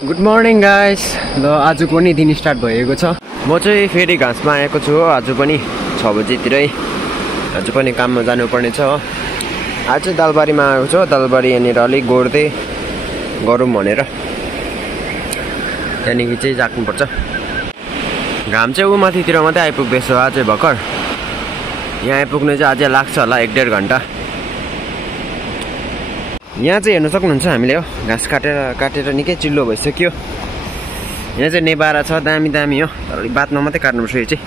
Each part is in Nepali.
Good morning guys. ल आज पनि दिन स्टार्ट भएको छ। म चाहिँ फेरि घाँसमा आएको छु हो। आज पनि 6 बजेतिरै आज पनि काममा जानुपर्ने छ हो। आज चाहिँ दालबारीमा आएको छु। दालबारी यहाँनिर अलिक गोड्दै गरौँ भनेर त्यहाँदेखि चाहिँ जानुपर्छ। घाम चाहिँ ऊ माथितिर मात्रै आइपुग्दैछ आज भर्खर। यहाँ आइपुग्नु चाहिँ अझै लाग्छ होला 1-1.5 घन्टा। यहाँ चाहिँ हेर्नु सक्नुहुन्छ हामीले हो, घाँस काटेर निकै चिल्लो भइसक्यो। यहाँ चाहिँ नेबारा छ, दामी दामी हो, तर अलिक बादमा मात्रै काट्नुपर्छ यो चाहिँ।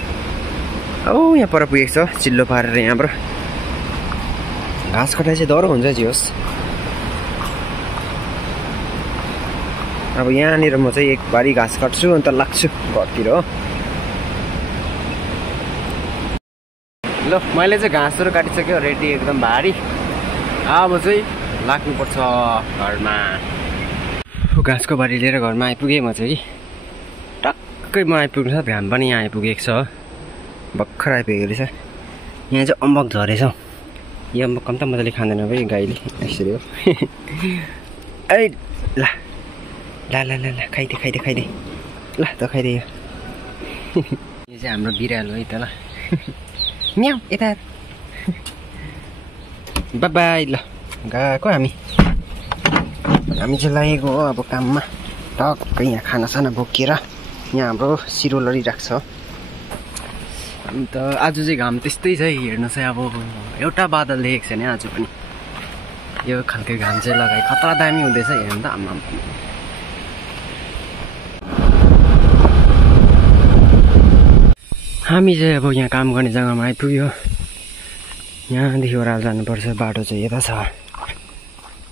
औ यहाँ पर पुगेको छ चिल्लो पारेर। यहाँबाट घाँस कटाइ चाहिँ डह्रो हुन्छ जे होस्। अब यहाँनिर म चाहिँ एक बारी घाँस काट्छु अन्त लाग्छु घरतिर हो। ल मैले चाहिँ घाँसहरू काटिसक्यो, रेडी एकदम भारी। अब चाहिँ लाग्नुपर्छ घरमा। घाँसको बारी लिएर घरमा आइपुगेँ म चाहिँ। टक्कै म आइपुग्नु छ, घाम पनि यहाँ आइपुगेको छ, भर्खर आइपुगेको रहेछ। यहाँ चाहिँ अम्बक झरेछ। यो अम्बक कम त मजाले खाँदैन भाइ गाईले, यसरी हो। ऐ ल ल ल ल खाइदे ल त खाइदे। यो चाहिँ हाम्रो बिरालो है त ल। म्याउ यता बाई ल गएको हामी चाहिँ लागेको हो अब काममा। टक्कै यहाँ खानासाना बोकेर यहाँ हाम्रो सिरो लडिरहेको छ। अन्त आज चाहिँ घाम त्यस्तै छ हेर्नुहोस् है। अब एउटा बादल देखेको छैन आज पनि। यो खालको घाम चाहिँ लगाए खतरा दामी हुँदैछ हेर्नु त। आम्मा हामी चाहिँ अब यहाँ काम गर्ने जग्गामा आइपुग्यो। यहाँदेखि ओह्रालो जानुपर्छ, बाटो चाहिँ यता छ।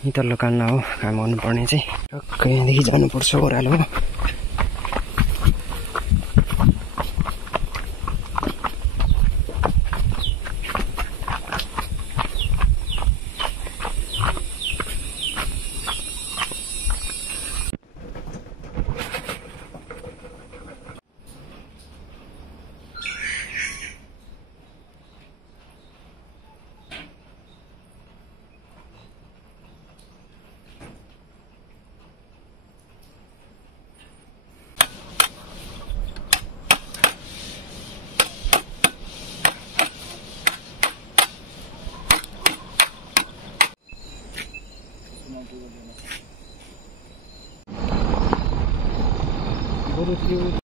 यी तल्लो कान्ला हो काम गर्नुपर्ने चाहिँ। टक्कै यहाँदेखि जानुपर्छ ओह्रालो।